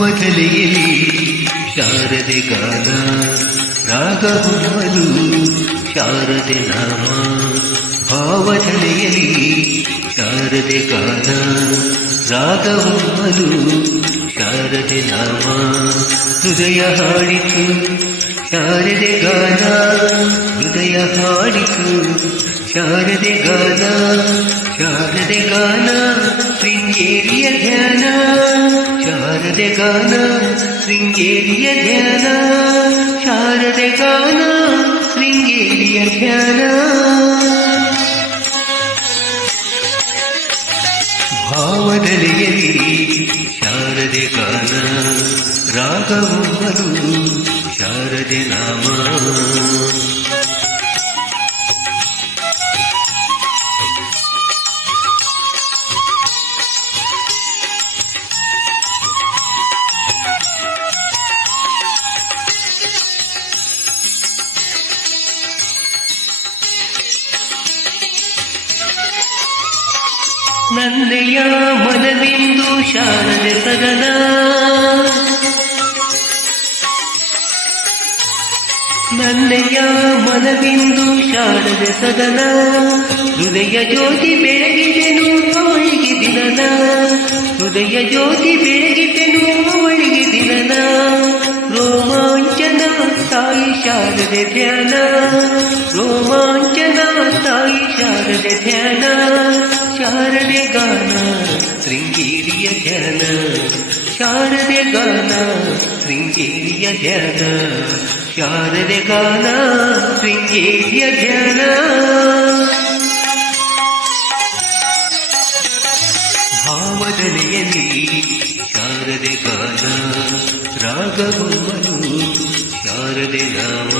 ಭಾವಗಲೆಯಲ್ಲಿ ಶಾರದೆ ಗಾನ ರಾಗ ಹೊಮ್ಮಲು ಶಾರದೆ ನಾಮ ಭಾವಗಲೆಯಲ್ಲಿ ಶಾರದೆ ಗಾನ ರಾಗ ಹೊಮ್ಮಲು ಶಾರದೆ ನಾಮ ಹೃದಯ ಹಾಡಿತು ಶಾರದೆ ಗಾನ ಹೃದಯ ಹಾಡಿತು ಶಾರದೆ ಗಾನ ಶಾರದೆ ಗಾನ ಶೃಂಗೇರಿಯ ಧ್ಯಾನ ಶಾರದೆ ಗಾನ ಶೃಂಗೇರಿಯ ಧ್ಯಾನ ಶಾರದೆ ಗಾನ ಶೃಂಗೇರಿಯ ಧ್ಯಾನ ಭಾವದಲೆಯಲ್ಲಿ ಶಾರದೆ ಗಾನ ರಾಗವೊಮ್ಮಲು ಶಾರದೆ ನಾಮ ನನ್ನೆಯ ಮನವಿಂದು ಶಾರದೆ ಸದನ ನನ್ನೆಯ ಮನವಿಂದು ಶಾರದೆ ಸದನ ಹೃದಯ ಜ್ಯೋತಿ ಬೆಳಗಿದೆನು ಅವಳಿಗೆ ದಿನನ ಹೃದಯ ಜ್ಯೋತಿ ಬೆಳಗಿದೆನು ಅವಳಿಗೆ ದಿನನ ರೋಮಾಂಚನ ತಾಯಿ ಶಾರದೆ ಧ್ಯಾನ ರೋಮಾಂಚನ ತಾಯಿ ಶಾರದೆ ಧ್ಯಾನ ಶಾರದೆ ಗಾನ ಶೃಂಗೇರಿಯ ಧ್ಯಾನ ಶಾರದೆ ಗಾನ ಶೃಂಗೇರಿಯ ಧ್ಯಾನ ಶಾರದೆ ಗಾನ ಶೃಂಗೇರಿಯ ಧ್ಯಾನ ಭಾವದಲೆಯಲ್ಲಿ ಶಾರದೆ ಗಾನ ರಾಗವೊಮ್ಮಲು ಶಾರದೆ ನಾಮ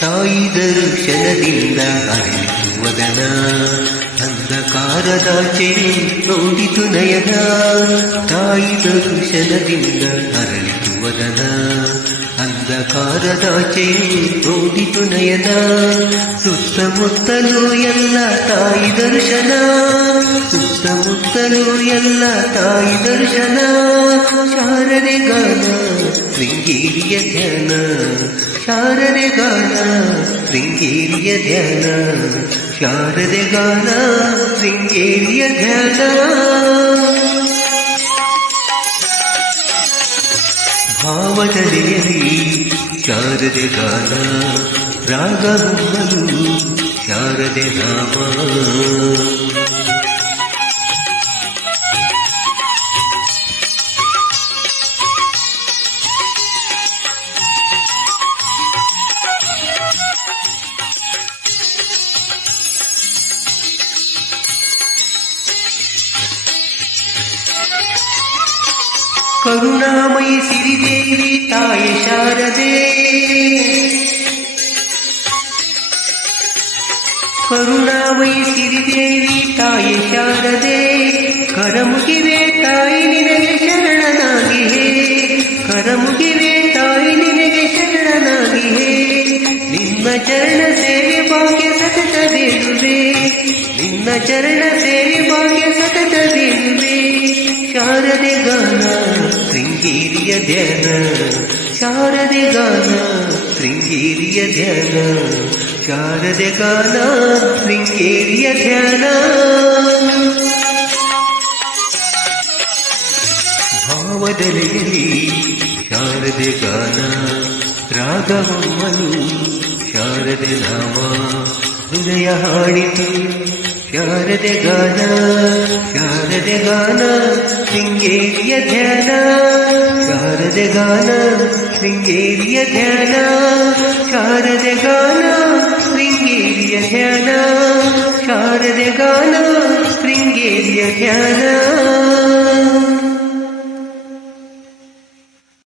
ತಾಯಿ ದರ್ಶನದಿಂದ ಅರಿತು ವದನ ಅಂಧಕಾರದಾಚೆ ನೋಡಿತು ನಯನ ತಾಯಿ ದರ್ಶನದಿಂದ ಅರಳಿತು ವದನ ಅಂಧಕಾರದಾಚೆ ನೋಡಿತು ನಯನ ಸುತ್ತಮುತ್ತಲೂ ಎಲ್ಲ ತಾಯಿ ದರ್ಶನ ಸುತ್ತಮುತ್ತಲೂ ಎಲ್ಲ ತಾಯಿ ದರ್ಶನ ಶಾರದೆ ಗಾನ ಶೃಂಗೇರಿಯ ಧ್ಯಾನ ಶಾರದೆ ಗಾನ ಶೃಂಗೇರಿಯ ಧ್ಯಾನ ಶಾರದೆ ಗಾನ ಶೃಂಗೇರಿಯ ಧ್ಯಾನ ಭಾವದಲೆಯಲ್ಲಿ ಶಾರದೆ ಗಾನ ರಾಗವೊಮ್ಮಲು ಶಾರದೆ ನಾಮ ಕರುಣಾಮಯಿ ಸಿರಿದೇವಿ ತಾಯಿ ಶಾರದೆ ಕರುಣಾಮಯಿ ಸಿರಿದೇವಿ ತಾಯಿ ಶಾರದೆ ಕರಮುಗಿವೆ ತಾಯಿ ನಿನಗೆ ಶರಣನಾಗಿಹೇ ಕರಮುಗಿವೆ ತಾಯಿ ನಿನಗೆ ಶರಣನಾಗಿಹೇ ನಿನ್ನ ಚರಣ ಸೇವೆ ಭಾಗ್ಯ ಸತತ ಬೇಡುವೆ ನಿನ್ನ ಚರಣ ಸೇವೆ ಭಾಗ್ಯ ಸತತ ಬೇಡುವೆ ಶಾರದೆ ಗಾನ ಶೃಂಗೇರಿಯ ಧ್ಯಾನ ಶಾರದೆ ಗಾನ ಶೃಂಗೇರಿಯ ಧ್ಯಾನ ಶಾರದೆ ಗಾನ ಶೃಂಗೇರಿಯ ಧ್ಯಾನ ಭಾವದಲೆಯಲ್ಲಿ ಶಾರದೆ ಗಾನ ರಾಗವೊಮ್ಮಲು ಶಾರದೆ ನಾಮ ಹೃದಯ ಹಾಡಿತು ಶಾರದೆ ಗಾನ ಶಾರದೆ ಗಾನ ಶೃಂಗೇರಿಯ ಧ್ಯಾನ ಶಾರದೆ ಗಾನ ಶೃಂಗೇರಿಯ ಧ್ಯಾನ ಶಾರದೆ ಗಾನ ಶೃಂಗೇರಿಯ ಧ್ಯಾನ ಶಾರದೆ ಗಾನ ಶೃಂಗೇರಿಯ ಧ್ಯಾನ